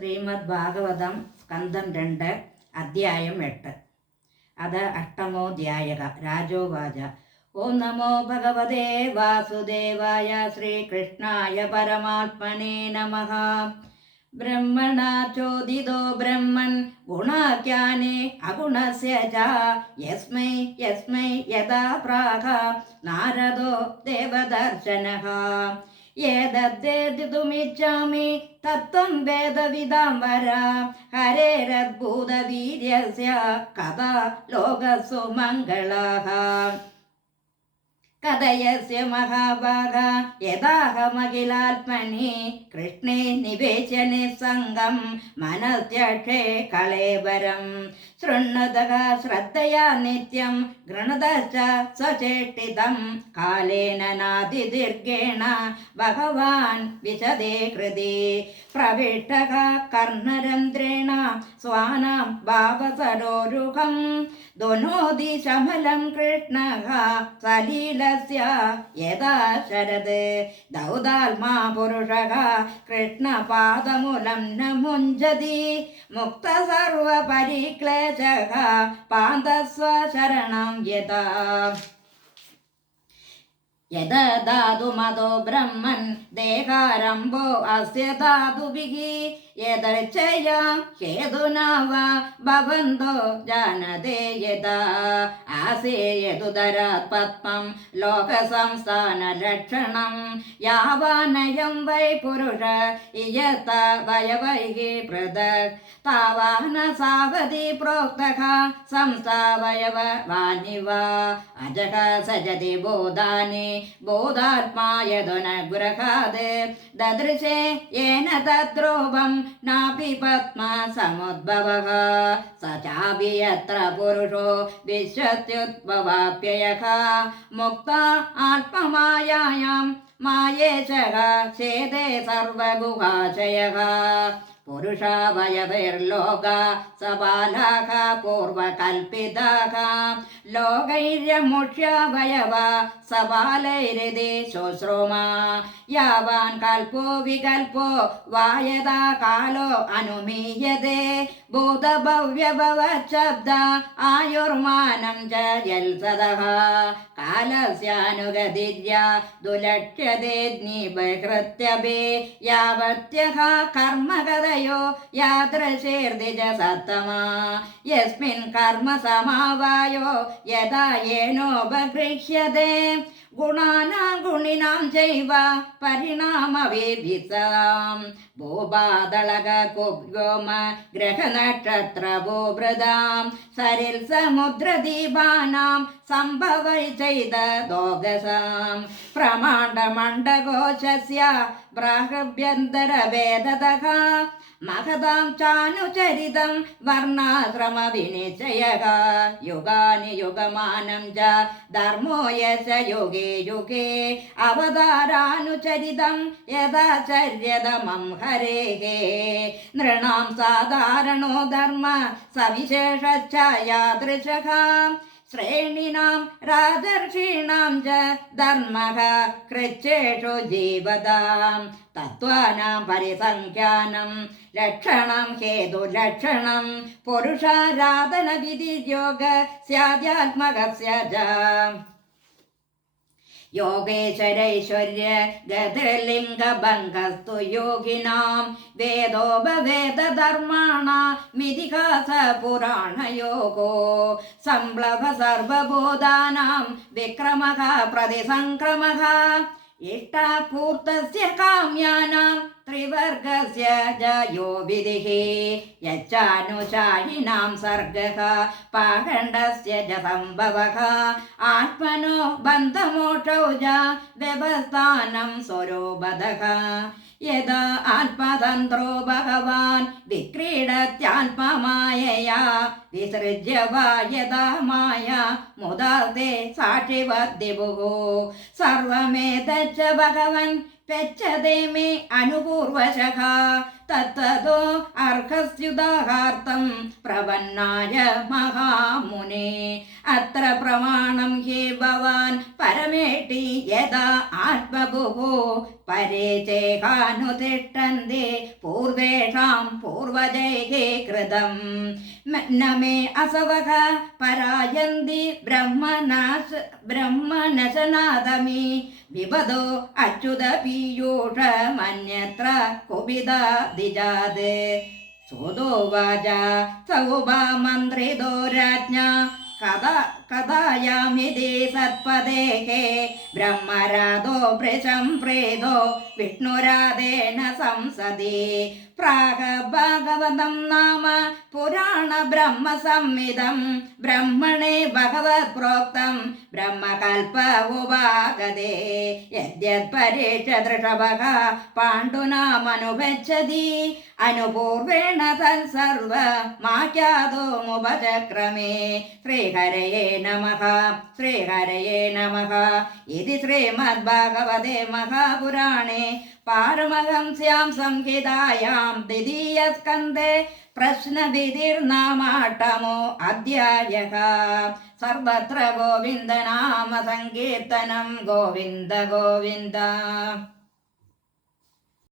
ശ്രീമദ് ഭാഗവതം സ്കന്ധം 2 അധ്യായം 8 അത് അഷ്ടമോധ്യായക. രാജോവാച. ഓം നമോ ഭഗവതേ വാസുദേവായ ശ്രീകൃഷ്ണായ പരമാത്മനേ നമഃ. ബ്രഹ്മണാ ചോദിതോ ബ്രഹ്മൻ ഗുണാഖ്യാനേ അഗുണസ്യ ച യസ്മൈ യസ്മൈ യഥാ പ്രാഹ നാരദോ ദേവദർശനഃ. ഏതദ്ദേതുമിച്ഛാമി തത്വം വേദവിദാം വര ഹരേരദ്ഭുതവീര്യസ്യ കഥാ ലോകസു മംഗളഃ. കഥയസ്യ മഹാഭാഗ യഥാഹമഖിലാത്മനി കൃഷ്ണേ നിവേശ്യ നിസ്സംഗം മനസ്ത്യക്ഷേ കളേബരം. ശൃണ്വതഃ ശ്രദ്ധയാ നിത്യം ഗൃണതശ്ച സ്വചേഷ്ടിതം കാലേന നാതിദീർഘേണ ഭഗവാൻ വിശദേ കൃതി. പ്രവിഷ്ടഃ കർണരന്ധ്രേണ സ്വാനാം ഭാവസരോരുഹം ധുനോതി ശമലം കൃഷ്ണഃ സലീലസ്യ യഥാ ശരദ്. ദൗദാത്മാ പുരുഷഃ കൃഷ്ണപാദമൂലം ന മുഞ്ചതി മുക്ത സർവപരിക്ലേശഃ പാന്തസ്വ ശരണം യഥാ. യദാതുമതോ ബ്രഹ്മൻ ദേഹാരംഭോ അസ്യ ധാതുഭിഃ യദർച്ഛയാ ഹേതുനാ വാ ഭവന്തോ ജാനതേ യഥാ. ആസേയതുദരാത് പത്മം ലോകസംസ്ഥാനലക്ഷണം യാവാനയം വൈ പുരുഷ ഇയത വയവൈഃ പൃഥക് താവാന സാവധി പ്രോക്തഃ സംസ്ഥാവയവാനിവ. അജഃ സജതി ബോധാനി ബോധാത്മായതുനഗൃഹാത് ദദൃശേ യേന തദ്രൂപം നാപി പത്മ സമുദ്ഭവഃ. സ ചാപി യത്ര പുരുഷോ വിശ്വത്യുദ്ഭവാപ്യയഃ മുക്ത ആത്മമായായാം മായേശഃ ഛേദേ സർവഗുഹാശയഃ. പുരുഷാവയവൈർലോക സബാലാഃ പൂർവകൽപിതാഃ ലോകൈര്യമുഷ്യാവയവ സബാലൈരിതി ശുശ്രുമ. യാവാൻ കൽപോ വികൽപോ വായതാ കാലോ അനുമീയതേ ഭൂതഭവ്യഭവശബ്ദ ആയുർമാനം ച യൽസദഃ. കാലസ്യാനുഗതിര്യ ദുലക്ഷ്യതേജ്ഞിബഹൃത്യഭി യാവത്യഃ കർമ്മഗതയോ യാദൃശീർദ്ധിജ സത്തമാ. യസ്മിൻ കർമ്മ സമാവായോ യഥാ യേനോപഗൃഹ്യതേ ഗുണാനാം ഗുണിനാം ചൈവ പരിണാമവേദിസാം. ഭൂപാതളക കുവ്യോമ ഗ്രഹനക്ഷത്ര ഭൂഭൃതാം സരിൽ സമുദ്രദീപാനാം സംഭവൈ ചൈത ദോഗസാം. പ്രമാണ്ഡമണ്ഡകോശസ്യ ബ്രാഹ്ഭ്യന്തരഭേദതഃ മഹതാം ചാനുചരിതം വർണ്ണാശ്രമ വിനിശ്ചയഃ. യുഗാനി യുഗമാനം ച ധർമ്മോ യശ യുഗേ യുഗേ അവതാരാനുചരിതം യഥാചര്യതമം ഹരേഃ. നൃണാം സാധാരണോ ധർമ്മ സവിശേഷശ്ച യാദൃശഃ ശ്രേണീനാം രാജർഷീണാം ച ധർമ്മഃ കൃച്ഛേഷു ജീവതാം. തത്വാനാം പരിസംഖ്യാനം ലക്ഷണം ഹേതുലക്ഷണം പുരുഷാരാധന വിധിയോഗ സ്യാദ്യാത്മകസ്യ ച. യോഗേശ്വരൈശ്വര്യ ഗതലിംഗഭംഗസ്തു യോഗിനാം വേദോപവേദധർമാണമിതിഹാസ പുരാണയോഗോ സംപ്ലവ സർവഭൂതാനാം വിക്രമഃ പ്രതിസംക്രമഃ. ഇഷ്ടാപൂർത്തസ്യ കാമ്യാനാം ത്രിവർഗസ്യ ജയോ വിധിഃ യച്ചാനുശായിനാം സർഗഃ പാഖണ്ഡസ്യ ച സംഭവഃ. ആത്മനോ ബന്ധമോക്ഷൗ ച വ്യവസ്ഥാനം സ്വരൂപതഃ. യഥാ ആത്മതന്ത്രോ ഭഗവാൻ വിക്രീഡത്യാത്മമായയാ വിസൃജ്യ വാ യഥാ മായ മുദാ തേ സാക്ഷിവദ്ദിഭുഃ. സർവമേതच्च ഭഗവൻ പെച്ചതേ മേ അനുപൂർവശഖ തത്തതോ അർഹസ്യുദാഹാർത്ഥം പ്രപന്നായ മഹാമുനെ അത്ര പ്രമാണം ഹേ ഭവാൻ പരമേട്ടി യഥാ ആത്മഭുവോ പരേ ചേഹാനുതിഷ്ഠന്തി പൂർവേഷാം പൂർവജൈഹേ കൃതം ന മേ അസവഃ പരായന്തി ബ്രഹ്മനശനാദമി വിപദോ അച്യുത പീയൂഷമന്യത്ര കുപിതാദിജാത് സോദോവാച സൗഭാമന്ത്രിതോ രാജ്ഞ കഥായാമിതി സത്പദേഹേ ബ്രഹ്മരാധോ വൃഷം പ്രേതോ വിഷ്ണുരാധേന സംസദി പ്രാഗ ഭാഗവതം നാമ പുരാണ ബ്രഹ്മ സംഹിതം ബ്രഹ്മണേ ഭഗവത് പ്രോക്തം ബ്രഹ്മകൽപ ഉപാഗതേ യദ്യത് പരീക്ഷദൃഷഭഃ പാണ്ഡുനാമനുഗച്ഛതി അനുപൂർവേണ തത്സർവമാഖ്യാതോമുപചക്രമേ ശ്രീഹരയേ നമഃ ശ്രീഹരയേ നമഃ ഇതി ശ്രീമദ്ഭാഗവതേ മഹാപുരാണേ പാരമഹംസ്യാം സംഹിതായാം ദ്വിതീയസ്കന്ധേ പ്രശ്നവിധിർനാമാട്ടമോ അധ്യായഃ സർവത്ര ഗോവിന്ദനാമ സങ്കീർത്തനം ഗോവിന്ദ ഗോവിന്ദ.